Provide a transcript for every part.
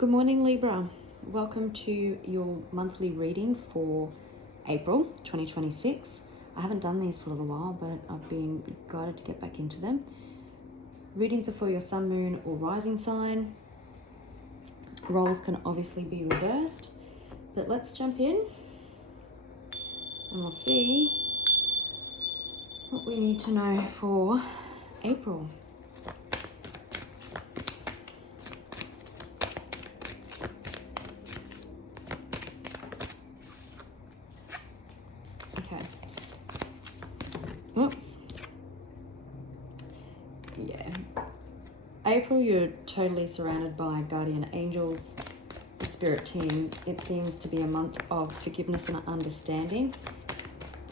Good morning, Libra. Welcome to your monthly reading for April 2026. I haven't done these for a little while, but I've been guided to get back into them. Readings are for your sun, moon, or rising sign. Roles can obviously be reversed, but let's jump in and we'll see what we need to know for April. Oops. Yeah. April, you're totally surrounded by guardian angels, the spirit team. It seems to be a month of forgiveness and understanding.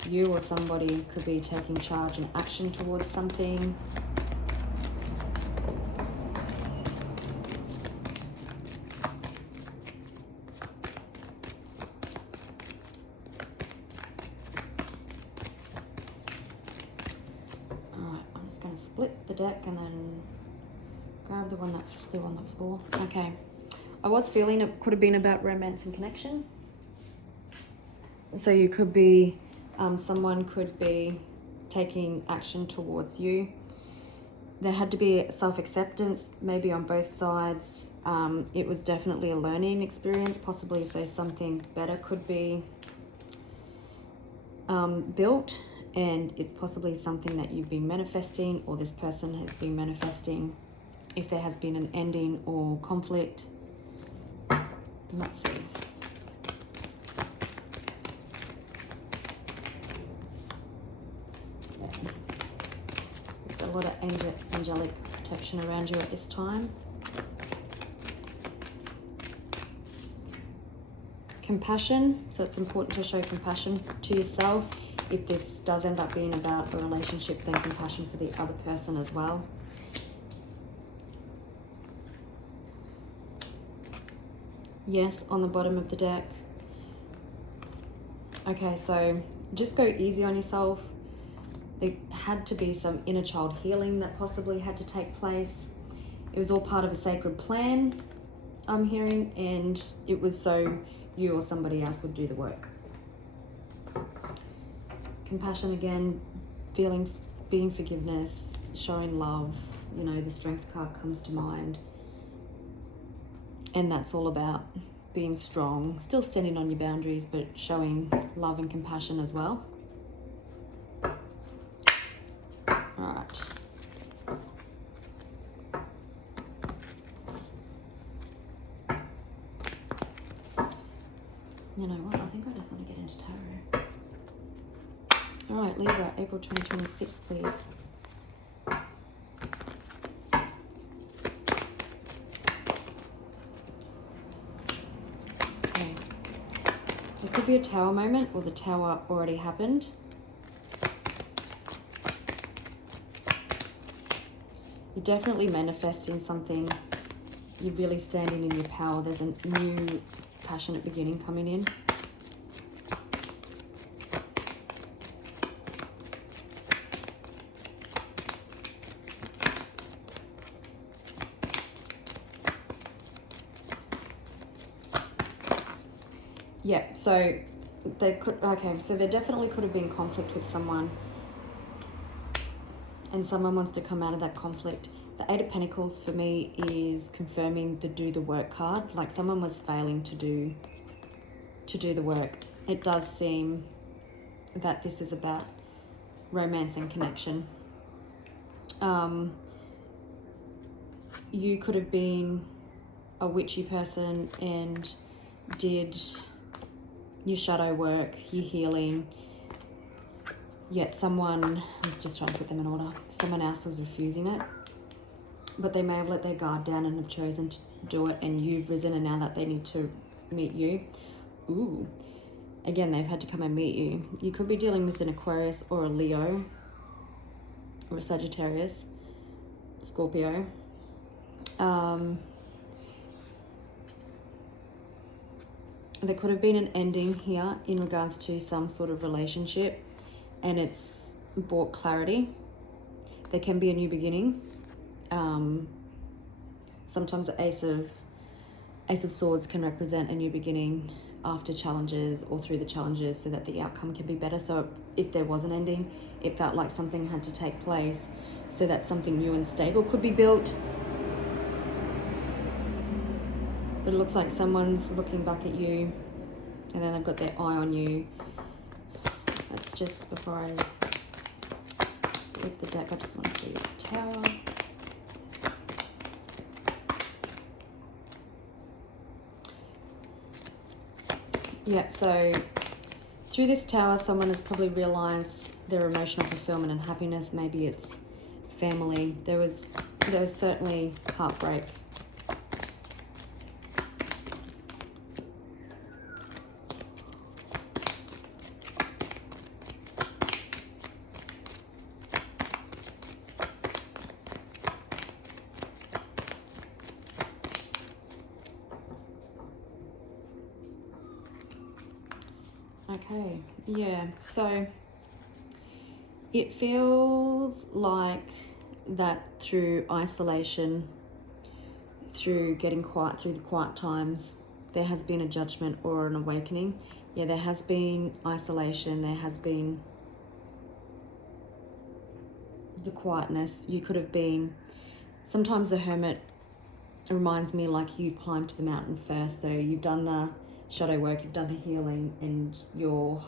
You or somebody could be taking charge and action towards something. Going to split the deck and then grab the one that flew on the floor. Okay, I was feeling it could have been about romance and connection. So you could be, someone could be taking action towards you. There had to be self-acceptance, maybe on both sides. It was definitely a learning experience, possibly, so something better could be built. And it's possibly something that you've been manifesting, or this person has been manifesting. If there has been an ending or conflict. Let's see. Yeah. There's a lot of angelic protection around you at this time. Compassion. So it's important to show compassion to yourself. If this does end up being about a relationship, then compassion for the other person as well. Yes, on the bottom of the deck. Okay, so just go easy on yourself. There had to be some inner child healing that possibly had to take place. It was all part of a sacred plan, I'm hearing, and it was so you or somebody else would do the work. Compassion again, being forgiveness, showing love, you know, the strength card comes to mind. And that's all about being strong, still standing on your boundaries, but showing love and compassion as well. All right. You know what? I think I just want to get into tarot. All right, Libra, April 2026, please. Okay. It could be a tower moment, or the tower already happened. You're definitely manifesting something. You're really standing in your power. There's a new passionate beginning coming in. Yeah, so there definitely could have been conflict with someone, and someone wants to come out of that conflict. The Eight of Pentacles for me is confirming the do the work card, like someone was failing to do the work. It does seem that this is about romance and connection. You could have been a witchy person and did your shadow work, your healing, yet someone, I was just trying to put them in order, someone else was refusing it, but they may have let their guard down and have chosen to do it, and you've risen, and now that they need to meet you. Ooh, again, they've had to come and meet you. You could be dealing with an Aquarius or a Leo or a Sagittarius, Scorpio. There could have been an ending here in regards to some sort of relationship, and it's brought clarity. There can be a new beginning. Sometimes the Ace of Ace of Swords can represent a new beginning after challenges or through the challenges so that the outcome can be better. So if there was an ending, it felt like something had to take place so that something new and stable could be built. But it looks like someone's looking back at you and then they've got their eye on you. That's just before I flip the deck, I just want to see the Tower. Yeah, so through this Tower, someone has probably realized their emotional fulfillment and happiness. Maybe it's family. There was certainly heartbreak. Okay, yeah, so it feels like that through isolation, through getting quiet, through the quiet times, there has been a judgment or an awakening. Yeah, there has been isolation, there has been the quietness. You could have been, sometimes the Hermit reminds me like you've climbed to the mountain first, so you've done the shadow work, you've done the healing, and you're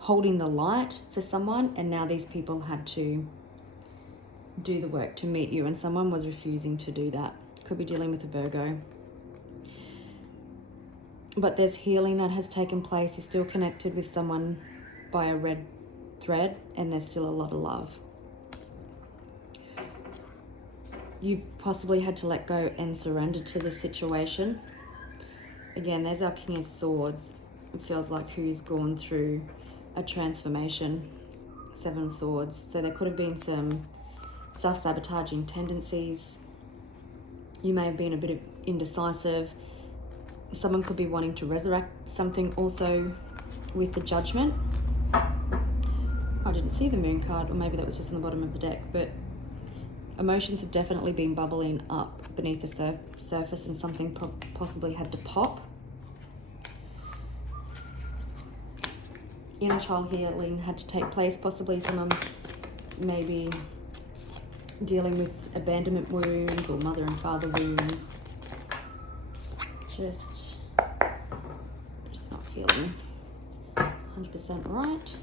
holding the light for someone, and now these people had to do the work to meet you, and someone was refusing to do that. Could be dealing with a Virgo. But there's healing that has taken place. You're still connected with someone by a red thread, and there's still a lot of love. You possibly had to let go and surrender to the situation. Again, there's our King of Swords. It feels like who's gone through a transformation. Seven of Swords. So there could have been some self-sabotaging tendencies. You may have been a bit indecisive. Someone could be wanting to resurrect something also with the Judgment. I didn't see the Moon card, or maybe that was just on the bottom of the deck, but emotions have definitely been bubbling up beneath the surface, and something possibly had to pop. Inner child healing had to take place. Possibly someone maybe dealing with abandonment wounds or mother and father wounds. Just not feeling 100% right.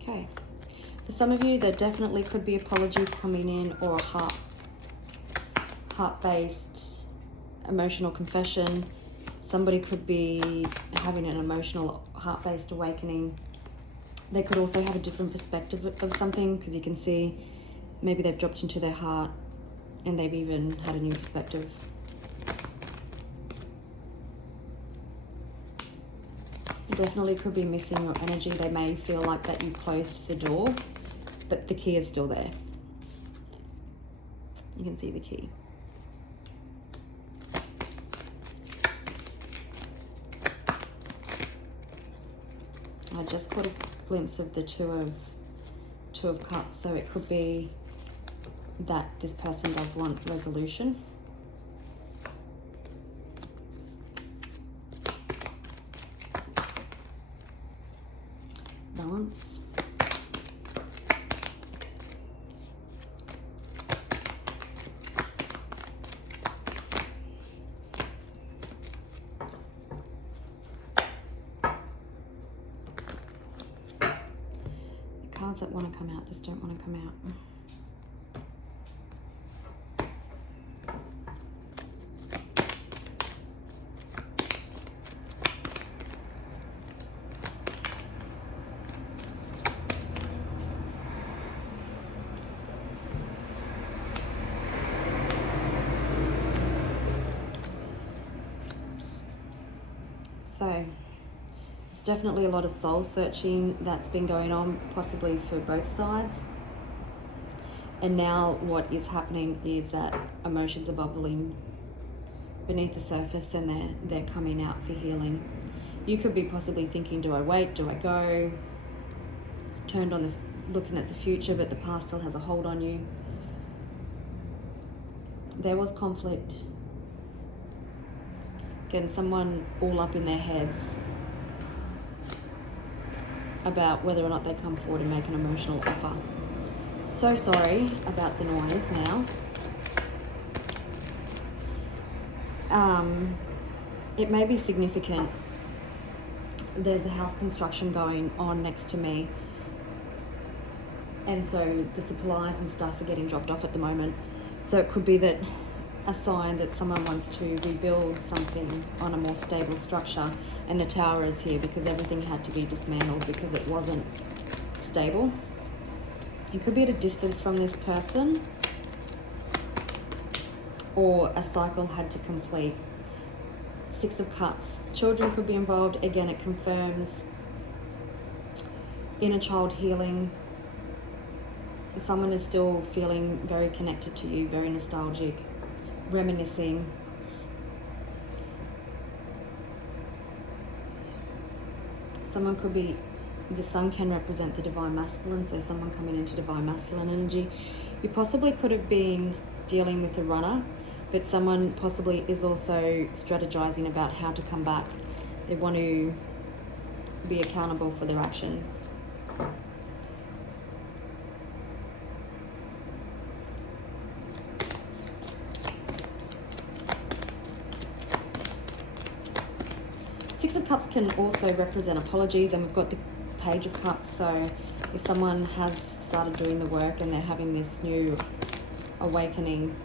Okay, for some of you, there definitely could be apologies coming in, or a heart-based emotional confession. Somebody could be having an emotional heart-based awakening. They could also have a different perspective of something, because you can see maybe they've dropped into their heart and they've even had a new perspective. Definitely could be missing your energy. They may feel like that you've closed the door, but the key is still there. You can see the key. I just caught a glimpse of the two of cups, so it could be that this person does want resolution. Balance. The cards that want to come out just don't want to come out. So there's definitely a lot of soul searching that's been going on, possibly for both sides. And now what is happening is that emotions are bubbling beneath the surface, and they're coming out for healing. You could be possibly thinking, do I wait, do I go? Turned on looking at the future, but the past still has a hold on you. There was conflict. Again, someone all up in their heads about whether or not they come forward and make an emotional offer. So sorry about the noise now. It may be significant. There's a house construction going on next to me, and so the supplies and stuff are getting dropped off at the moment. So it could be that a sign that someone wants to rebuild something on a more stable structure, and the tower is here because everything had to be dismantled because it wasn't stable. You could be at a distance from this person, or a cycle had to complete. Six of Cups. Children could be involved. Again, it confirms inner child healing. Someone is still feeling very connected to you, very nostalgic, reminiscing. Someone could be, the sun can represent the divine masculine, so someone coming into divine masculine energy. You possibly could have been dealing with a runner, but someone possibly is also strategizing about how to come back. They want to be accountable for their actions. Six of Cups can also represent apologies, and we've got the Page of Cups, so if someone has started doing the work and they're having this new awakening,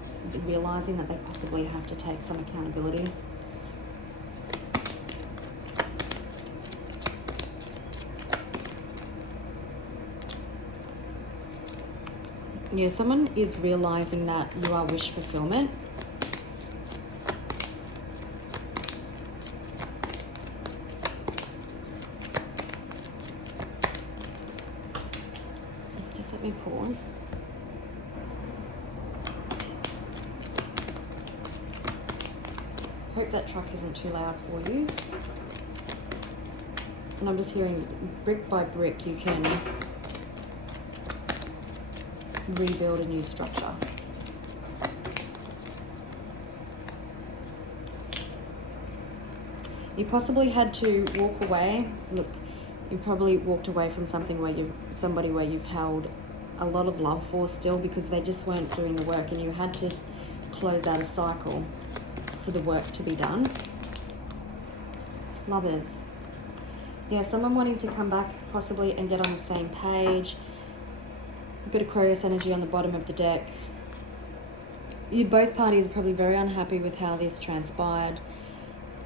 realizing that they possibly have to take some accountability. Yeah, someone is realizing that you are wish fulfillment. Just let me pause. Hope that truck isn't too loud for you. And I'm just hearing brick by brick you can rebuild a new structure. You possibly had to walk away. Look, you probably walked away from something where somebody where you've held a lot of love for still, because they just weren't doing the work, and you had to close out a cycle for the work to be done. Lovers. Yeah, someone wanting to come back possibly and get on the same page. A bit of Aquarius energy on the bottom of the deck. Both parties are probably very unhappy with how this transpired.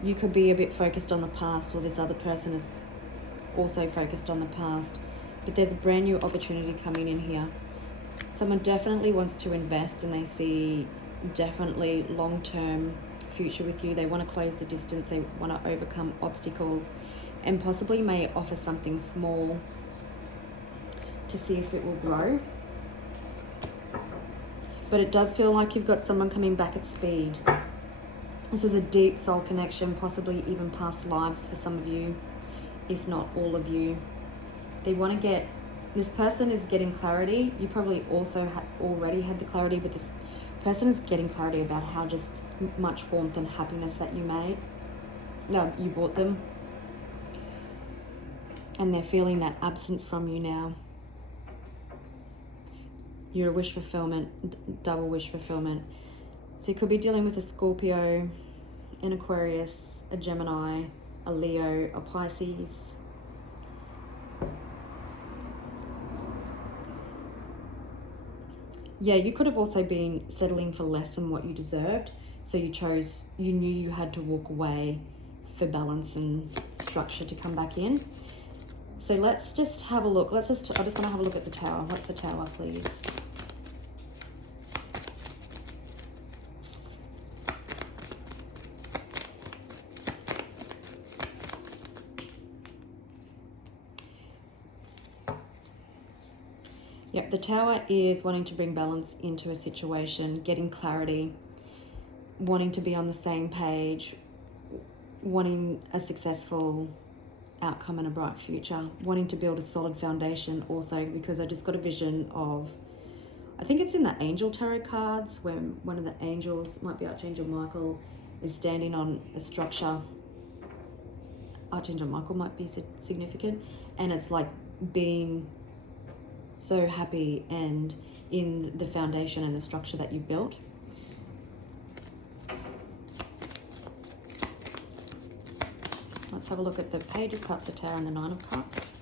You could be a bit focused on the past, or this other person is also focused on the past. But there's a brand new opportunity coming in here. Someone definitely wants to invest, and they see definitely long-term future with you. They want to close the distance. They want to overcome obstacles, and possibly may offer something small to see if it will grow. But it does feel like you've got someone coming back at speed. This is a deep soul connection, possibly even past lives for some of you, if not all of you. They want to get, this person is getting clarity. You probably also already had the clarity, but this person is getting clarity about how just much warmth and happiness that you made. No, you brought them. And they're feeling that absence from you now. You're a wish fulfillment, double wish fulfillment. So you could be dealing with a Scorpio, an Aquarius, a Gemini, a Leo, a Pisces. Yeah, you could have also been settling for less than what you deserved. So you knew you had to walk away for balance and structure to come back in. So let's just have a look. I just want to have a look at the Tower. What's the Tower, please? Yep, the Tower is wanting to bring balance into a situation, getting clarity, wanting to be on the same page, wanting a successful outcome and a bright future, wanting to build a solid foundation also, because I just got a vision of, I think it's in the Angel Tarot cards, when one of the angels, might be Archangel Michael, is standing on a structure. Archangel Michael might be significant, and it's like being so happy and in the foundation and the structure that you've built. Let's have a look at the Page of Cups, the Tower, and the Nine of Cups.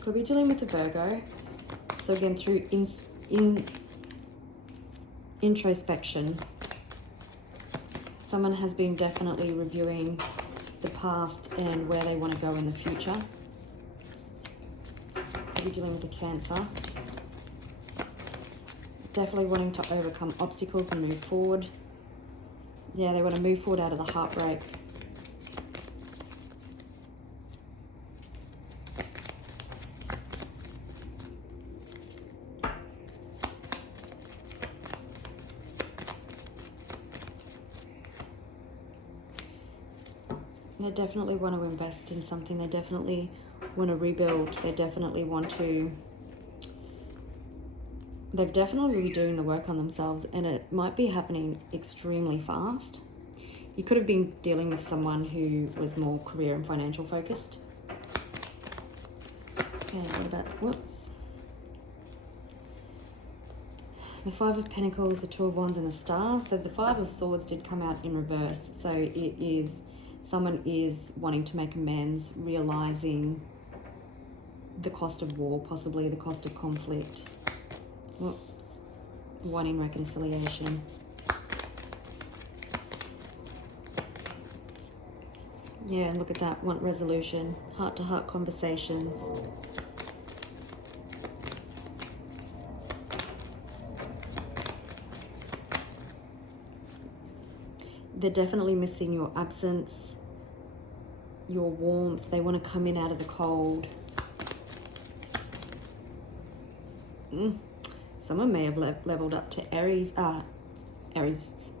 Could be dealing with a Virgo. So again, through introspection, someone has been definitely reviewing the past and where they want to go in the future. Could be dealing with a Cancer. Definitely wanting to overcome obstacles and move forward. Yeah, they want to move forward out of the heartbreak. They definitely want to invest in something. They definitely want to rebuild. They definitely want to... They've definitely been doing the work on themselves, and it might be happening extremely fast. You could have been dealing with someone who was more career and financial focused. Okay, what about... Whoops. The Five of Pentacles, the Two of Wands, and the Star. So the Five of Swords did come out in reverse. So it is... Someone is wanting to make amends, realizing the cost of war, possibly the cost of conflict. Whoops. Wanting reconciliation. Yeah, look at that. Want resolution. Heart-to-heart conversations. They're definitely missing your absence, your warmth. They want to come in out of the cold. Someone may have leveled up to Aries,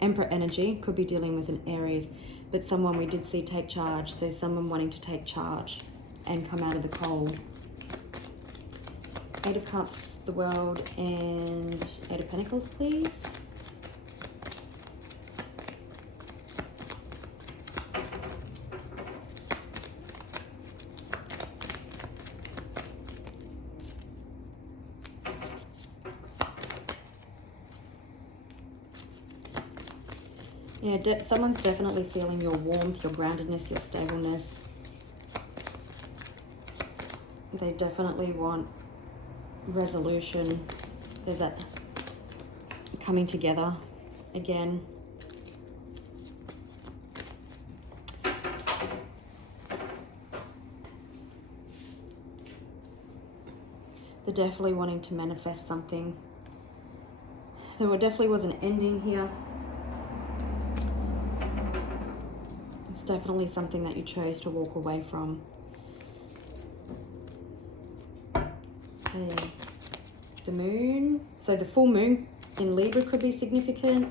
Emperor energy. Could be dealing with an Aries, but someone we did see take charge. So someone wanting to take charge and come out of the cold. Eight of Cups, the World, and Eight of Pentacles, please. Yeah, someone's definitely feeling your warmth, your groundedness, your stableness. They definitely want resolution. There's that coming together again. They're definitely wanting to manifest something. There definitely was an ending here. It's definitely something that you chose to walk away from. Okay. The moon. So the full moon in Libra could be significant.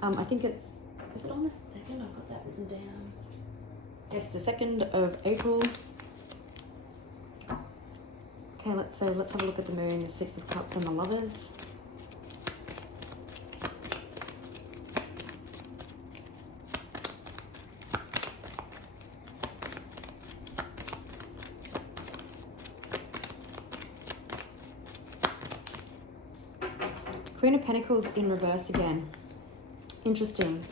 I think it's... Is it on the 2nd? I've got that written down. Yes, the 2nd of April. Okay, let's have a look at the moon, the Six of Cups, and the Lovers. Queen of Pentacles in reverse again. Interesting.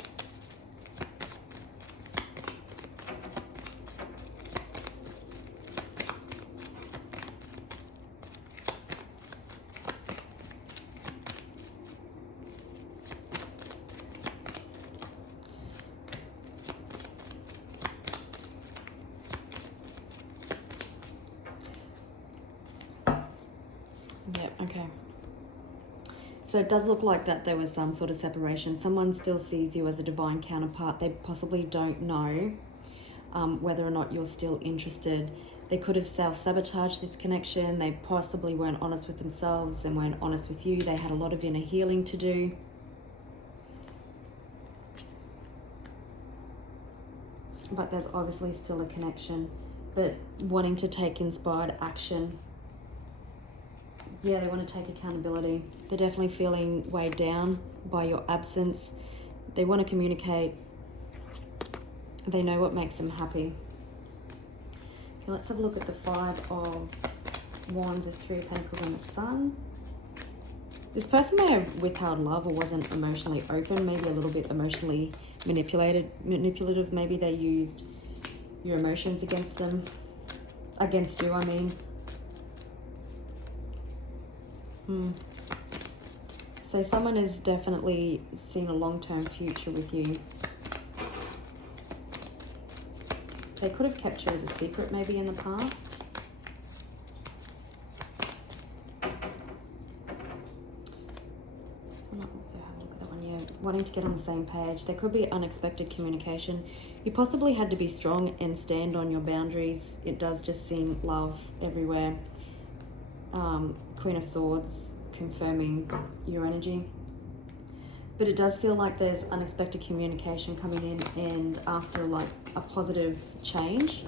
Yep, okay. So it does look like that there was some sort of separation. Someone still sees you as a divine counterpart. They possibly don't know whether or not you're still interested. They could have self-sabotaged this connection. They possibly weren't honest with themselves and weren't honest with you. They had a lot of inner healing to do. But there's obviously still a connection, but wanting to take inspired action. Yeah, they want to take accountability. They're definitely feeling weighed down by your absence. They want to communicate. They know what makes them happy. Okay, let's have a look at the 5 of Wands, the 3 of Pentacles, and the Sun. This person may have withheld love or wasn't emotionally open, maybe a little bit emotionally manipulative. Maybe they used your emotions against them, against you, I mean. So someone has definitely seen a long-term future with you. They could have kept you as a secret maybe in the past. So I might also have a look at that one, yeah. Wanting to get on the same page. There could be unexpected communication. You possibly had to be strong and stand on your boundaries. It does just seem love everywhere. Queen of Swords confirming your energy. But it does feel like there's unexpected communication coming in, and after like a positive change.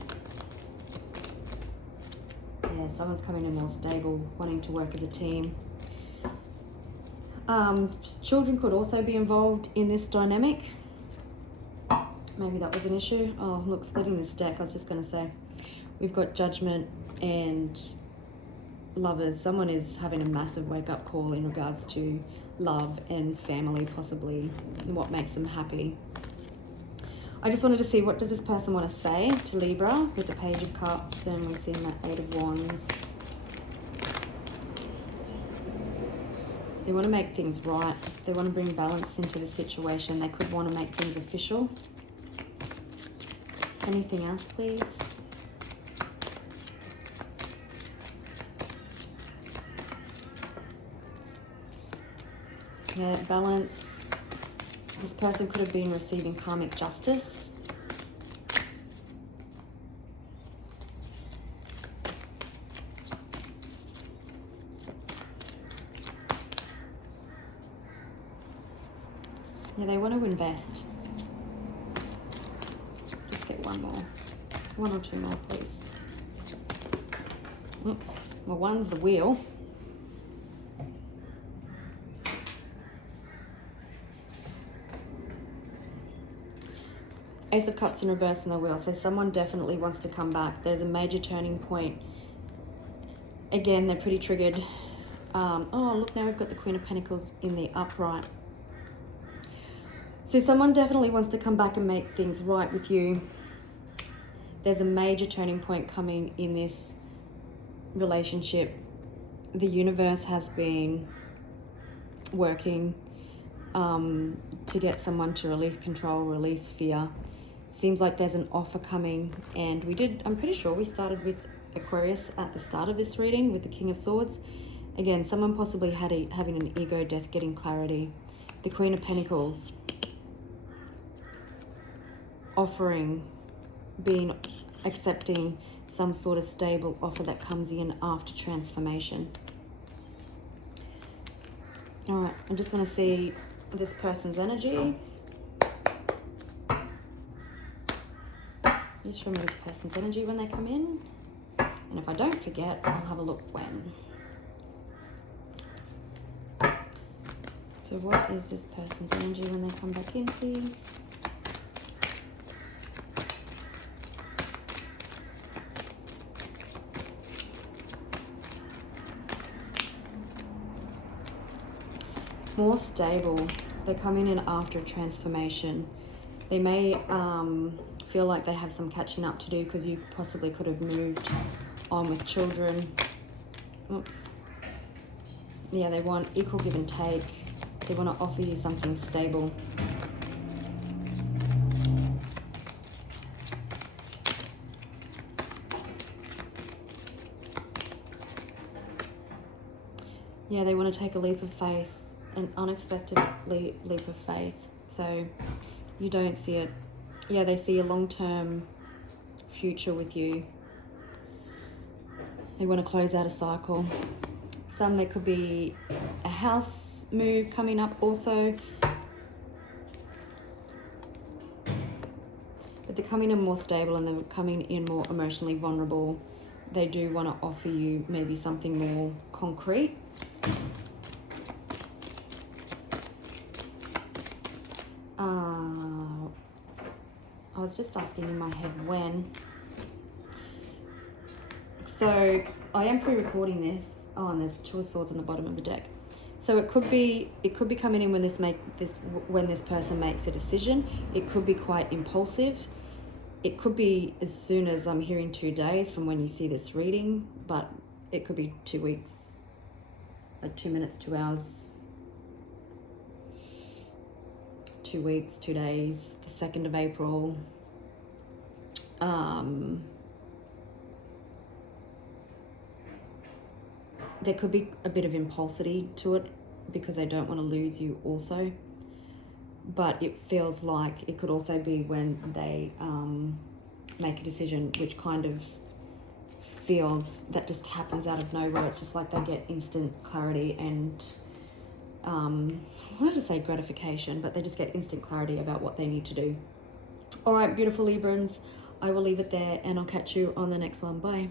Yeah, someone's coming in more stable, wanting to work as a team. Children could also be involved in this dynamic. Maybe that was an issue. Oh, look, splitting this deck, I was just going to say. We've got Judgment and Lovers. Someone is having a massive wake-up call in regards to love and family, possibly, and what makes them happy. I just wanted to see, what does this person want to say to Libra with the Page of Cups? Then we're seeing that 8 of Wands. They want to make things right. They want to bring balance into the situation. They could want to make things official. Anything else, please? Yeah, balance. This person could have been receiving karmic justice. Yeah, they want to invest. Just get one more. 1 or 2 more, please. Oops. Well, one's the Wheel. Ace of Cups in reverse and the Wheel. So someone definitely wants to come back. There's a major turning point. Again, they're pretty triggered. Oh, look, now we've got the Queen of Pentacles in the upright. So someone definitely wants to come back and make things right with you. There's a major turning point coming in this relationship. The universe has been working to get someone to release control, release fear. Seems like there's an offer coming, and I'm pretty sure we started with Aquarius at the start of this reading with the King of Swords. Again, someone possibly having an ego death, getting clarity. The Queen of Pentacles offering, accepting some sort of stable offer that comes in after transformation. All right, I just want to see this person's energy. Just remember this person's energy when they come in. And if I don't forget, I'll have a look when. So what is this person's energy when they come back in, please? More stable. They're coming in after a transformation. They may feel like they have some catching up to do because you possibly could have moved on with children. Oops. Yeah, they want equal give and take. They want to offer you something stable. Yeah, they want to take a leap of faith, an unexpected leap of faith. So you don't see it. Yeah, they see a long-term future with you. They want to close out a cycle. Some, there could be a house move coming up also. But they're coming in more stable and they're coming in more emotionally vulnerable. They do want to offer you maybe something more concrete. I was just asking in my head when. So I am pre-recording this. Oh, and there's 2 of Swords on the bottom of the deck. So it could be coming in when this person makes a decision. It could be quite impulsive. It could be as soon as, I'm hearing 2 days from when you see this reading, but it could be 2 weeks, like 2 minutes, 2 hours, 2 weeks, 2 days, the 2nd of April. There could be a bit of impulsivity to it because they don't want to lose you also. But it feels like it could also be when they make a decision which kind of feels that just happens out of nowhere. It's just like they get instant clarity and, I wanted to say gratification, but they just get instant clarity about what they need to do. All right, beautiful Librans, I will leave it there and I'll catch you on the next one. Bye.